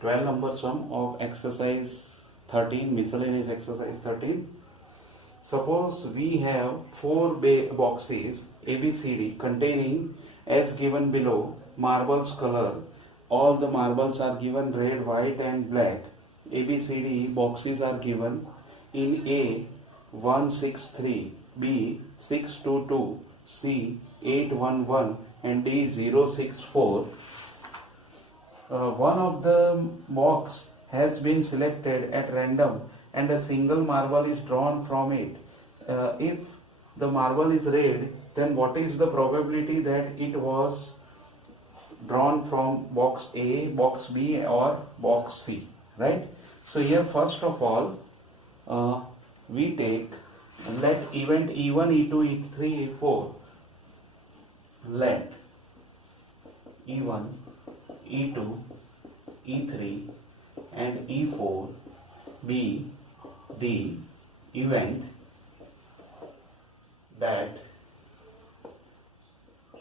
12 number sum of exercise 13, miscellaneous exercise 13. Suppose we have 4 boxes ABCD containing as given below marbles color. All the marbles are given red, white and black. ABCD boxes are given in A 163, B 622, C 811 and D 064. One of the box has been selected at random and a single marble is drawn from it. If the marble is red, then what is the probability that it was drawn from box A, box B or box C, right? So here first of all we take, let event E1, E2, E3, E4, let E1, E2, E3 and E4 be the event that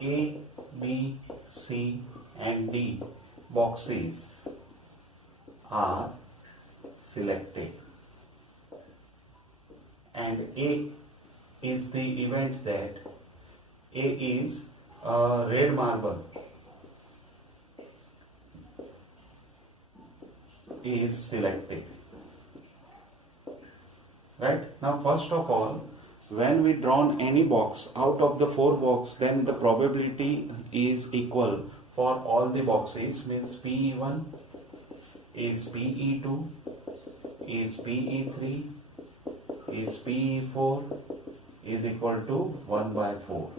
A, B, C and D boxes are selected, and A is the event that A is a red marble is selected. Right? Now first of all, when we drawn any box out of the 4 box, then the probability is equal for all the boxes, means PE1 is PE2 is PE3 is PE4 is equal to 1 by 4.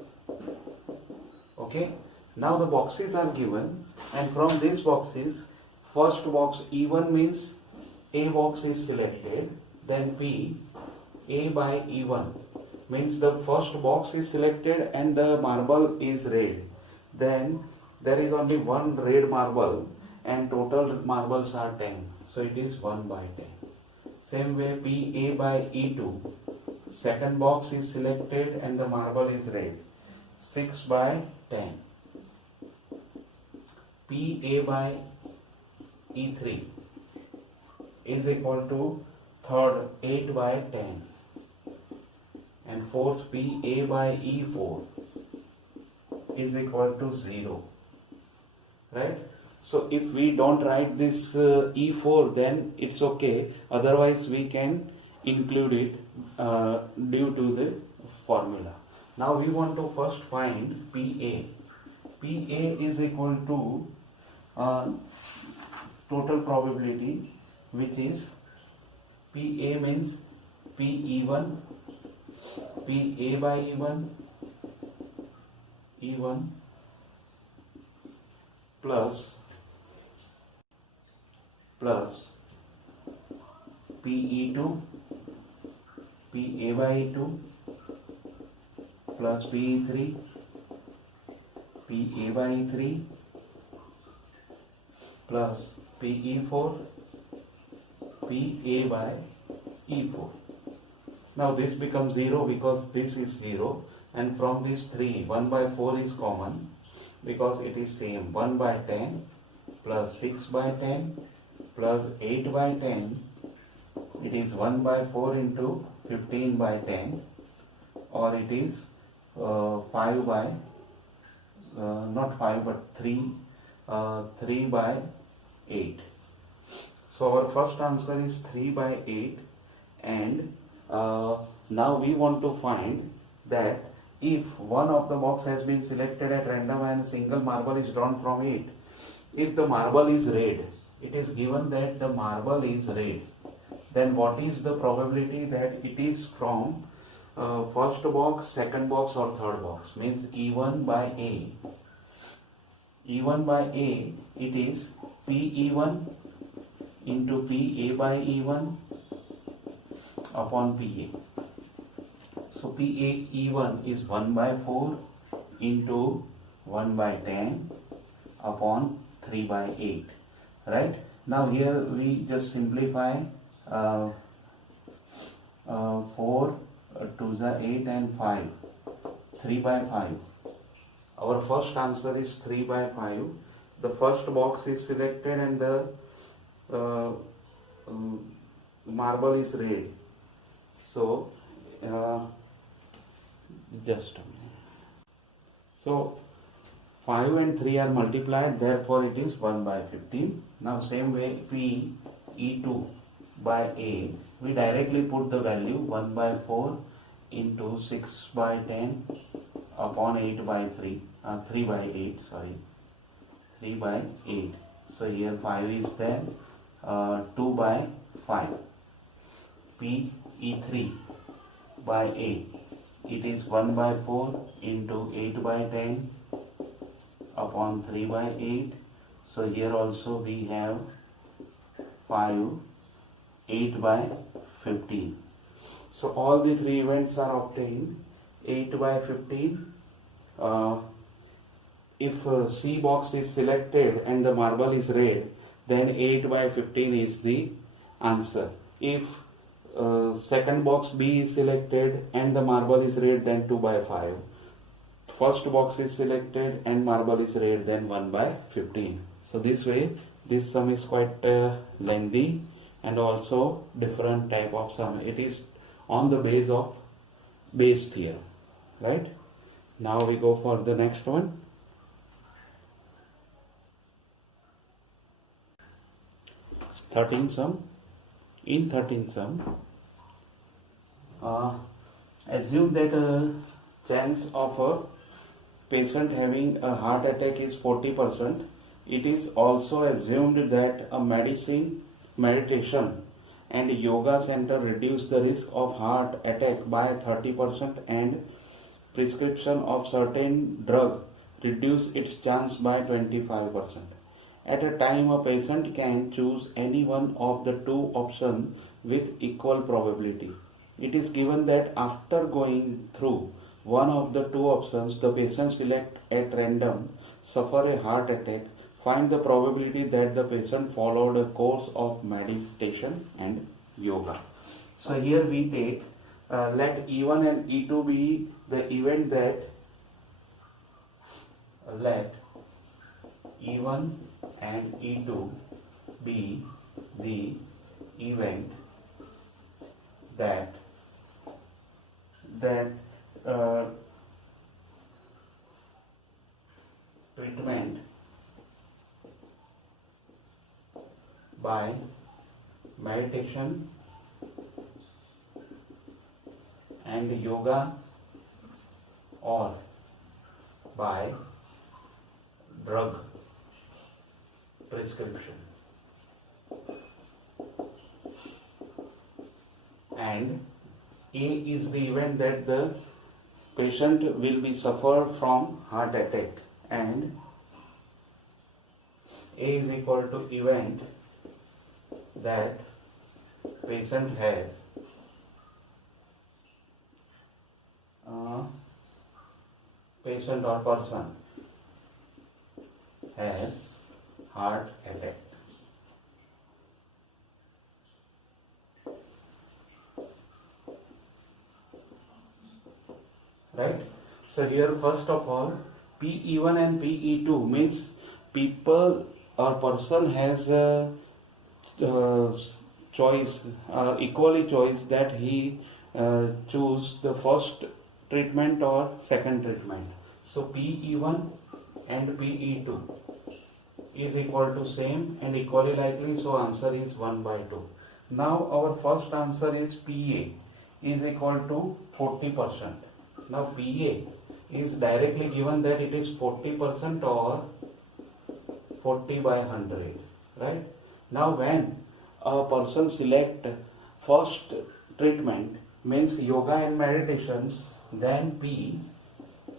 Okay, now the boxes are given, and from these boxes, first box E1 means A box is selected, then P A by E1 means the first box is selected and the marble is red. Then there is only one red marble and total marbles are 10. So it is 1 by 10. Same way PA by E2. Second box is selected and the marble is red. 6 by 10. PA by E3 is equal to third 8 by 10. And fourth PA by E4 is equal to 0. Right? So if we don't write this E4, then it's okay. Otherwise we can include it due to the formula. Now we want to first find PA. PA is equal to total probability, which is PA means PE1 PA by E1 plus PE2 PA by E2 plus PE3 PA by E3 plus PE4 PA by E4. Now this becomes 0 because this is 0, and from these 3 1 by 4 is common because it is same. 1 by 10 plus 6 by 10 plus 8 by 10, it is 1 by 4 into 15 by 10, or it is 5 by not 5 but 3 by 8. So our first answer is 3 by 8, and now we want to find that if one of the box has been selected at random and single marble is drawn from it, if the marble is red, it is given that the marble is red, then what is the probability that it is from first box, second box or third box, means E1 by A. E1 by A, it is PE1 into PA by E1 upon PA. So PA E1 is 1 by 4 into 1 by 10 upon 3 by 8. Right? Now here we just simplify 4 2 is 8 and 5. 3 by 5. Our first answer is 3 by 5. The first box is selected and the uh, marble is red. So just a minute. So 5 and 3 are multiplied, therefore it is 1 by 15. Now same way P E2 by 8, we directly put the value 1 by 4 into 6 by 10 upon 8 by 3, 3 by 8, sorry, 3 by 8. So here 5 is there, 2 by 5. P E3 by 8, it is 1 by 4 into 8 by 10 upon 3 by 8. So here also we have 5, 8 by 15. So all the three events are obtained. 8 by 15. If C box is selected and the marble is red, then 8 by 15 is the answer. If second box B is selected and the marble is red, then 2 by 5. First box is selected and marble is red, then 1 by 15. So this way, this sum is quite lengthy and also different type of sum. It is on the base of base theorem, right? Now we go for the next one. Thirteenth sum. In 13th sum, assume that a chance of a patient having a heart attack is 40%. It is also assumed that a meditation and yoga center reduce the risk of heart attack by 30% and prescription of certain drug reduce its chance by 25%. At a time, a patient can choose any one of the two options with equal probability. It is given that after going through one of the two options, the patient select at random suffer a heart attack. Find the probability that the patient followed a course of meditation and yoga. So here we take let E1 and E2 be the event that let E1 and E2 be the event that treatment by meditation and yoga or by drug prescription, and A is the event that the patient will be suffer from heart attack, and A is equal to event that patient has patient or person has heart attack. Right? So here first of all, PE1 and PE2 means people or person has a choice, equally choice that he choose the first treatment or second treatment. So PE1 and PE2 is equal to same and equally likely, so answer is 1 by 2. Now our first answer is PA is equal to 40%. Now PA is directly given that it is 40% or 40 by 100, right? Now when a person select first treatment means yoga and meditation, then P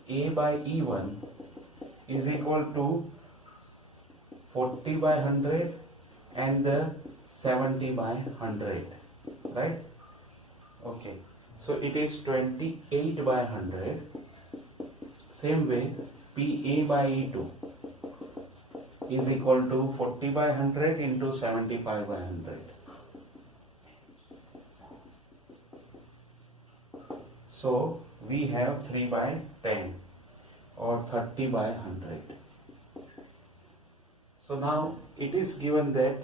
A by E1 is equal to 40 by 100 and 70 by 100, right? Okay, so it is 28 by 100. Same way, PA by E2 is equal to 40 by 100 into 75 by 100. So we have 3 by 10 or 30 by 100. So now it is given that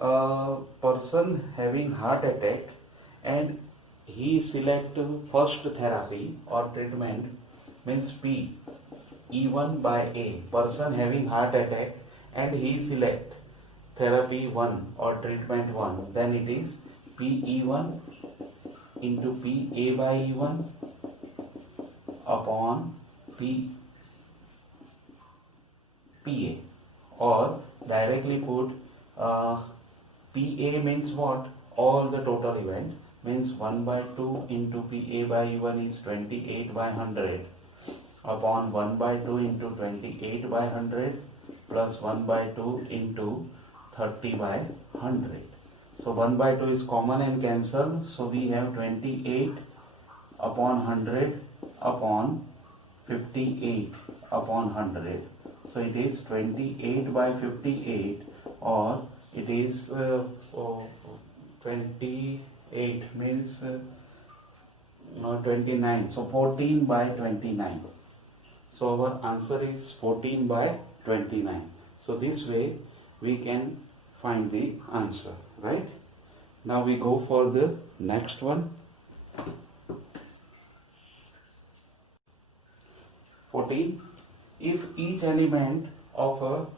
a person having heart attack and he select first therapy or treatment, means P E1 by A, person having heart attack and he select therapy 1 or treatment 1, then it is PE1 into PA by E1 upon PA, or directly put PA means what? All the total event, means 1 by 2 into PA by E1 is 28 by 100 upon 1 by 2 into 28 by 100 plus 1 by 2 into 30 by 100. So 1 by 2 is common and cancel. So we have 28 upon 100 upon 58 upon 100. So it is 28 by 58, or it is 28 means 29. So 14 by 29. So our answer is 14 by 29. So this way we can find the answer, right? Now we go for the next one. 14. If each element of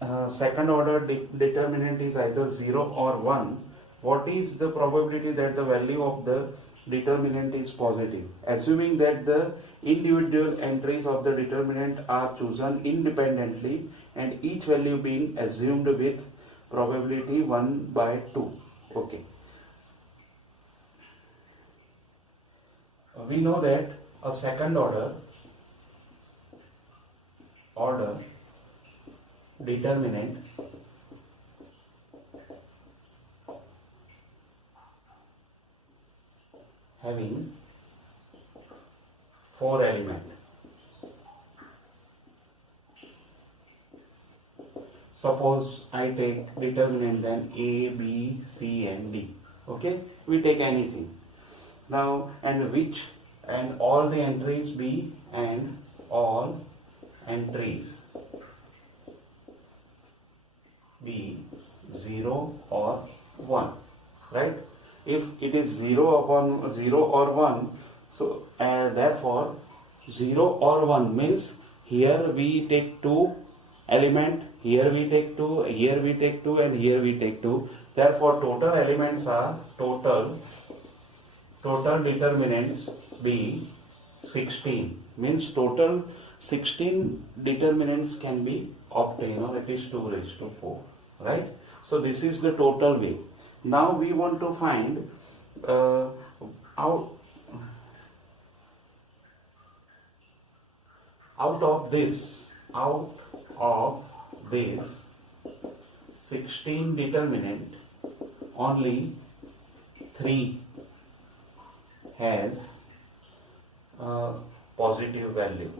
a second order determinant is either 0 or 1, what is the probability that the value of the determinant is positive? Assuming that the individual entries of the determinant are chosen independently and each value being assumed with probability 1 by 2. Okay. We know that a second order determinant having 4 elements. Suppose I take determinant then A, B, C and D. Okay, we take anything. Now and all the entries be and all entries be 0 or 1, right? If it is 0 upon 0 or 1, so therefore 0 or 1 means here we take 2 element, here we take 2, here we take 2 and here we take 2. Therefore total elements are total determinants be 16, means total 16 determinants can be obtained, or it is 2 raised to 4, right? So this is the total way. Now we want to find out of this 16 determinant, only 3 has a positive value.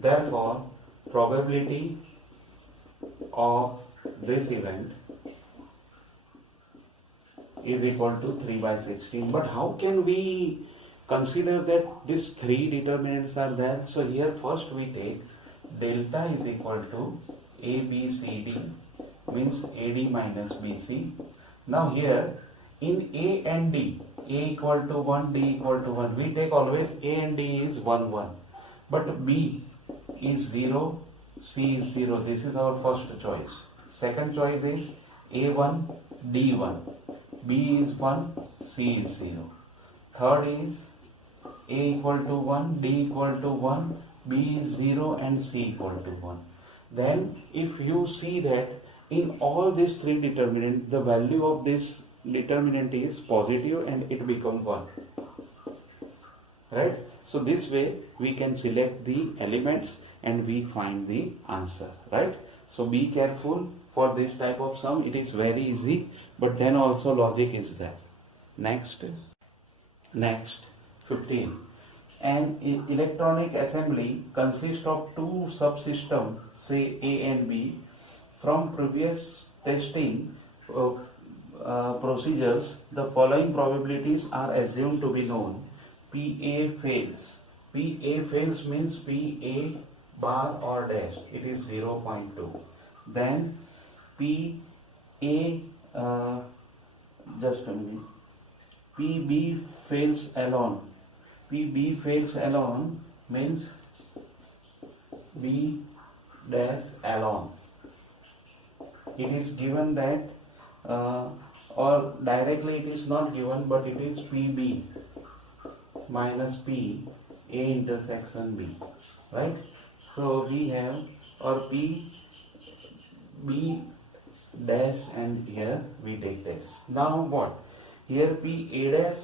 Therefore, probability of this event is equal to 3 by 16. But how can we consider that these 3 determinants are there? So here first we take delta is equal to ABCD, means AD minus BC. Now here in A and D, A equal to 1, D equal to 1, we take always A and D is 1, 1. But B is 0, C is 0. This is our first choice. Second choice is A1, D1. B is 1, C is 0. Third is A equal to 1, D equal to 1, B is 0 and C equal to 1. Then if you see that in all these 3 determinants, the value of this determinant is positive and it becomes 1. Right? So this way we can select the elements and we find the answer, right? So be careful for this type of sum. It is very easy, but then also logic is there. Next, 15. An electronic assembly consists of 2 subsystems, say A and B. From previous testing procedures, the following probabilities are assumed to be known. PA fails. PA fails means PA bar or dash. It is 0.2. then P A, just a minute, PB fails alone. PB fails alone means B dash alone. It is given that, or directly it is not given, but it is PB minus P A intersection B, right? So we have, or P B dash, and here we take dash. Now what? Here P A dash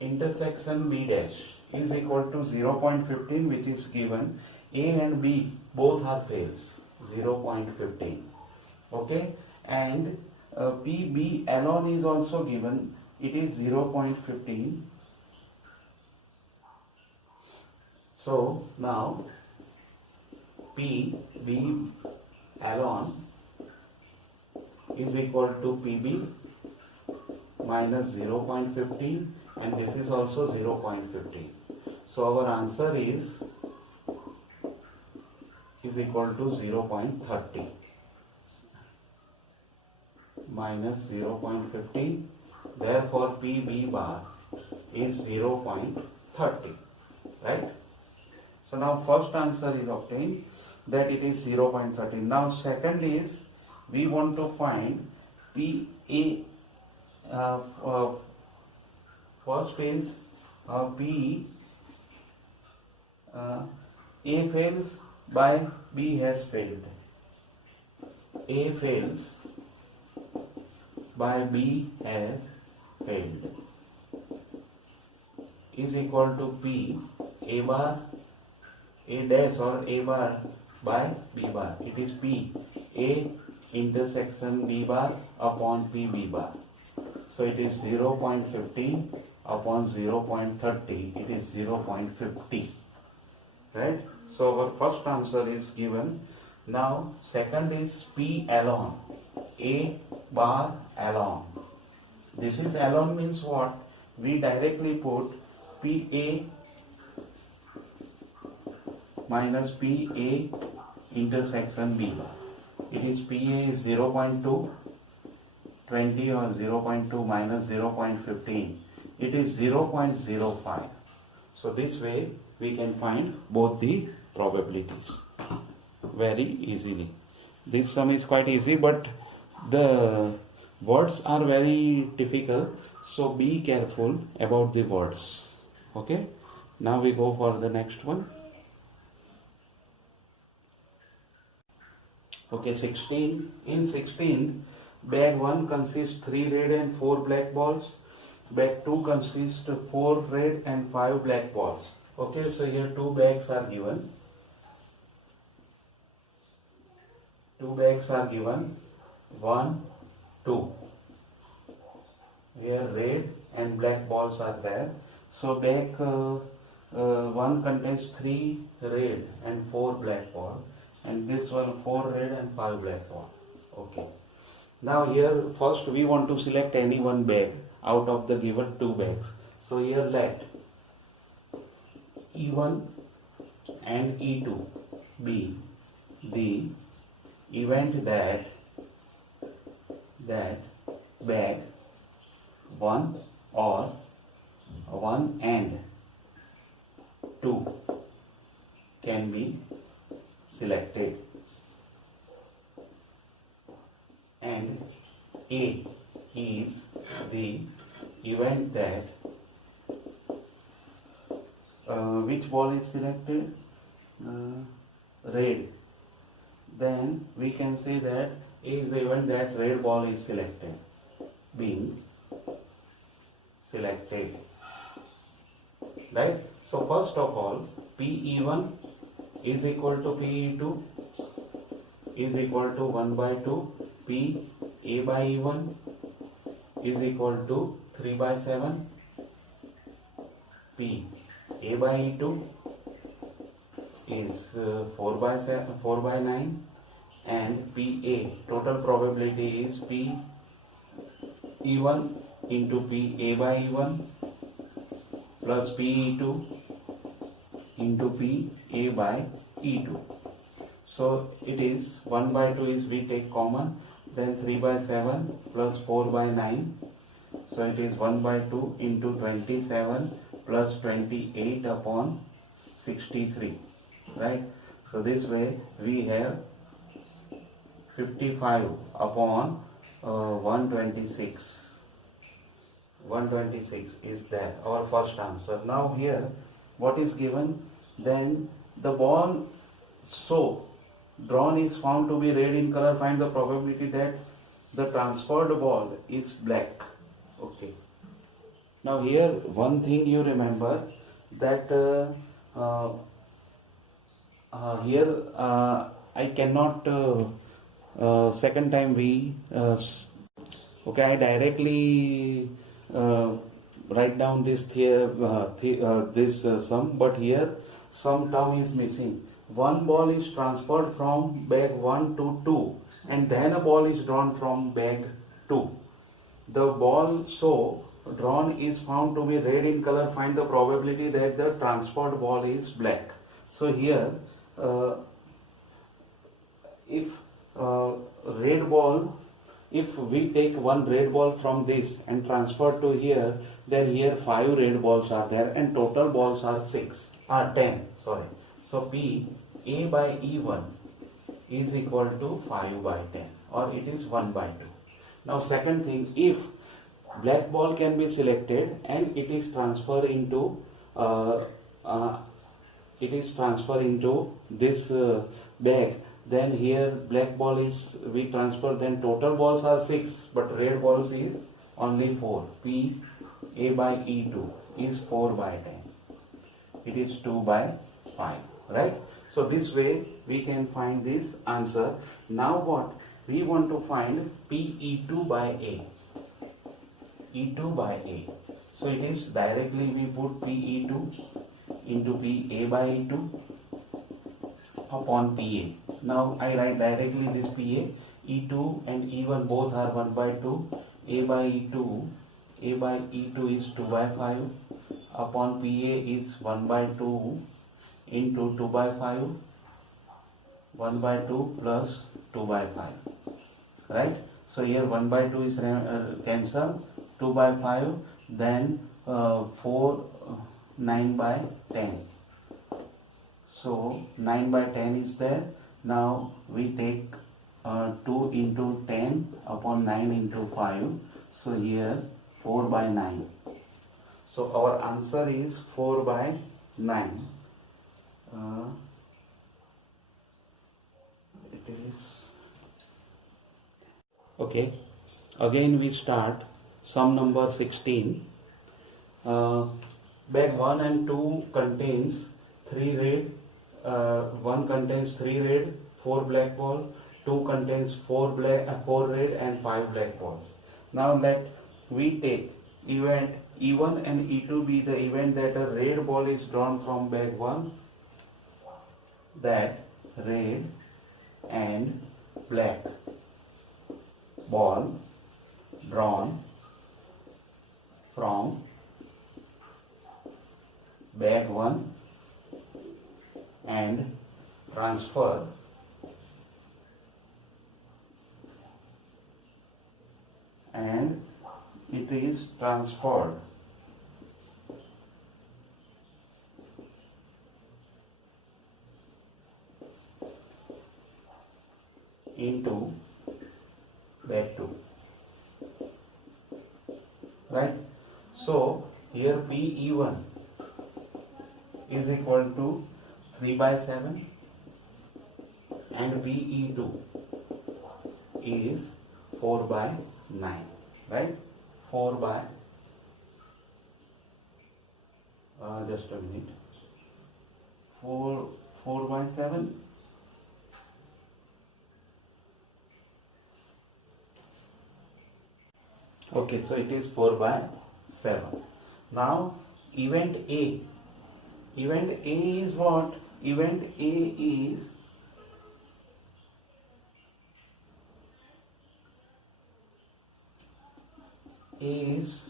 intersection B dash is equal to 0.15, which is given. A and B both are fails, 0.15. Okay, and PB alone is also given. It is 0.15. So now PB alone is equal to PB minus 0.15, and this is also 0.15. So our answer is equal to 0.30 minus 0.15. Therefore PB bar is 0.30, right? So now first answer is obtained, that it is 0.30. Now second is, we want to find PA. First is P A fails by B has failed. A fails by B has failed is equal to P A bar A dash or A bar by B bar. It is P A intersection B bar upon P B bar. So it is 0.15 upon 0.30. It is 0.50. Right? So our first answer is given. Now second is P alone. A bar alone. This is alone means what? We directly put PA minus PA intersection B bar. It is PA is 0.2, 20 or 0.2 minus 0.15. It is 0.05. So this way we can find both the probabilities very easily. This sum is quite easy, but the words are very difficult, so be careful about the words. Okay, now we go for the next one. Okay, 16. In 16, bag 1 consists 3 red and 4 black balls. Bag 2 consists 4 red and 5 black balls. Okay, so here 2 bags are given. 2 bags are given. 1, 2. Here red and black balls are there. So bag 1 contains 3 red and 4 black balls. And this one 4 red and 5 black balls. Okay. Now here first we want to select any one bag out of the given 2 bags. So here let E1 and E2 be the event that bag 1 or 1 and 2 can be selected, and A is the event that which ball is selected? Red. Then we can say that A is the event that red ball is selected, being selected, right? So first of all, PE1 is equal to PE2 is equal to 1 by 2. P A by E1 is equal to 3 by 7. P A by E2 is 4 by 9, and PA total probability is P E1 into P A by E1 plus P E2 into P A by E2. So it is 1 by 2 is we take common, then 3 by 7 plus 4 by 9. So it is 1 by 2 into 27 plus 28 upon 63, right? So this way we have 55 upon 126. 126 is that our first answer. Now here what is given? Then the ball so drawn is found to be red in color. Find the probability that the transferred ball is black. Okay. Now here one thing you remember that here I cannot second time we okay, I directly write down this sum, but here some term is missing. One ball is transferred from bag 1 to 2 and then a ball is drawn from bag 2. The ball so drawn is found to be red in color. Find the probability that the transferred ball is black. So here if red ball, if we take one red ball from this and transfer to here, then here 5 red balls are there and total balls are 10, sorry. So P A by E1 is equal to 5 by 10, or it is 1 by 2. Now second thing, if black ball can be selected and it is transferred into this bag, then here black ball is we transfer, then total balls are 6 but red balls is only 4. P A by E2 is 4 by 10. It is 2 by 5, right? So this way we can find this answer. Now what? We want to find PE2 by A. E2 by A. So it is directly we put PE2 into PA by E2 upon PA. Now I write directly this PA. E2 and E1 both are 1 by 2. A by E2. A by E2 is 2 by 5 upon PA is 1 by 2 into 2 by 5. 1 by 2 plus 2 by 5. Right? So here 1 by 2 is cancelled. 2 by 5. Then 4, 9 by 10. So 9 by 10 is there. Now we take 2 into 10 upon 9 into 5. So here 4 by 9. So our answer is 4 by 9. It is okay. Again we start sum number 16. Bag 1 and 2 contains 3 red, 1 contains 3 red, 4 black ball, 2 contains 4 red and 5 black balls. Now let we take event E1 and E2 be the event that a red ball is drawn from bag 1, that red and black ball drawn from bag 1 and transfer and it is transferred into bag 2, right? So here PE1 is equal to 3 by 7 and PE2 is 4 by 9, right? 4 by just a minute, 4 by 7. Okay, so it is 4 by 7. Now event A. Event A is what? Event A is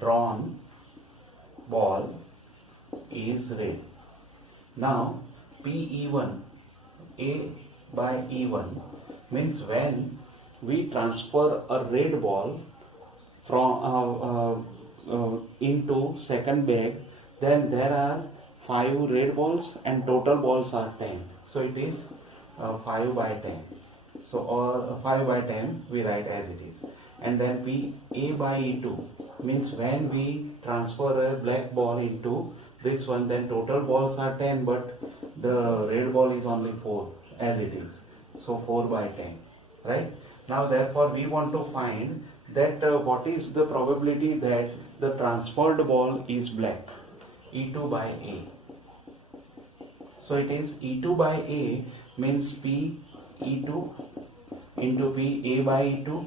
drawn ball is red. Now PE1 A by E1 means when we transfer a red ball from into second bag, then there are 5 red balls and total balls are 10. So it is 5 by 10. So or 5 by 10 we write as it is. And then P A by E2 means when we transfer a black ball into this one, then total balls are 10 but the red ball is only 4 as it is. So 4 by 10, right? Now therefore we want to find that what is the probability that the transferred ball is black. E2 by A. So it is E2 by A means P E2 into P A by E2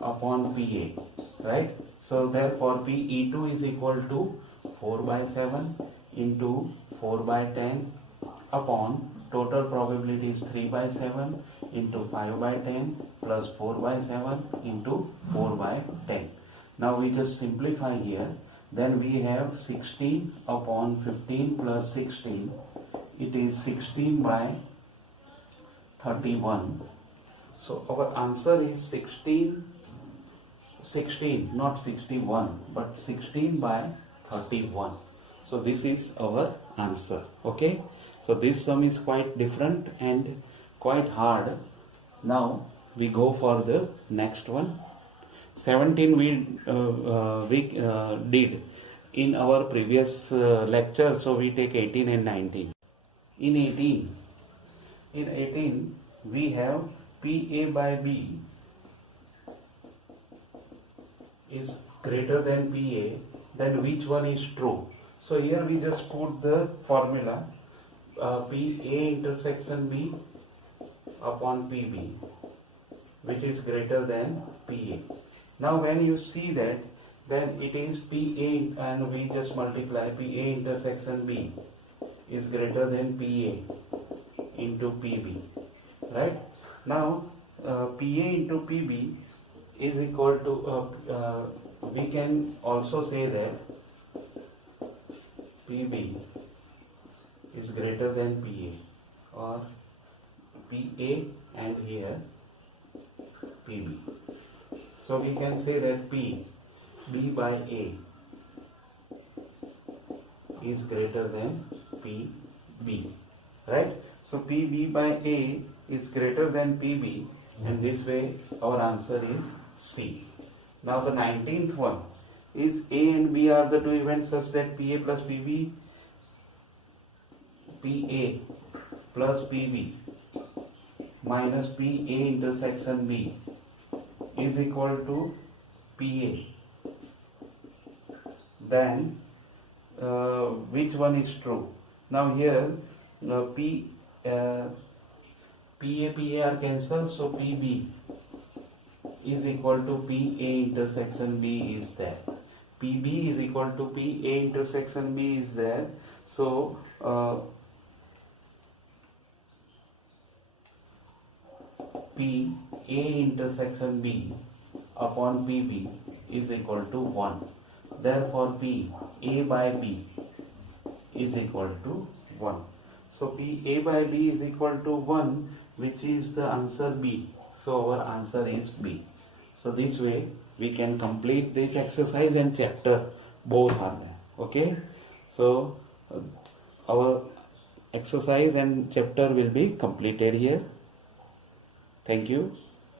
upon PA, right? So therefore P E2 is equal to 4 by 7 into 4 by 10 upon total probability is 3 by 7 into 5 by 10 plus 4 by 7 into 4 by 10. Now we just simplify here. Then we have 16 upon 15 plus 16. It is 16 by 31. So our answer is 16, not 61, but 16 by 31. So this is our answer. Okay. So this sum is quite different and quite hard. Now we go for the next one. 17 we did in our previous lecture. So we take 18 and 19. In 18 we have PA by B is greater than PA. Then which one is true? So here we just put the formula PA intersection B upon PB, which is greater than PA. Now when you see that, then it is PA and we just multiply PA intersection B is greater than PA into PB, right? Now PA into PB is equal to, we can also say that PB is greater than PA, or PA and here PB. So we can say that P B by A is greater than PB, right? So PB by A is greater than PB, and this way our answer is C. Now the 19th one is A and B are the two events such that PA plus PB, PA plus PB minus PA intersection B is equal to PA. Then which one is true? Now here PA are cancelled, so PB is equal to PA intersection B is there. PB is equal to PA intersection B is there. So PA intersection B upon PB is equal to 1. Therefore PA by B is equal to 1. So PA by B is equal to 1, which is the answer B. So our answer is B. So this way we can complete this exercise and chapter both are there. Okay. So our exercise and chapter will be completed here. Thank you.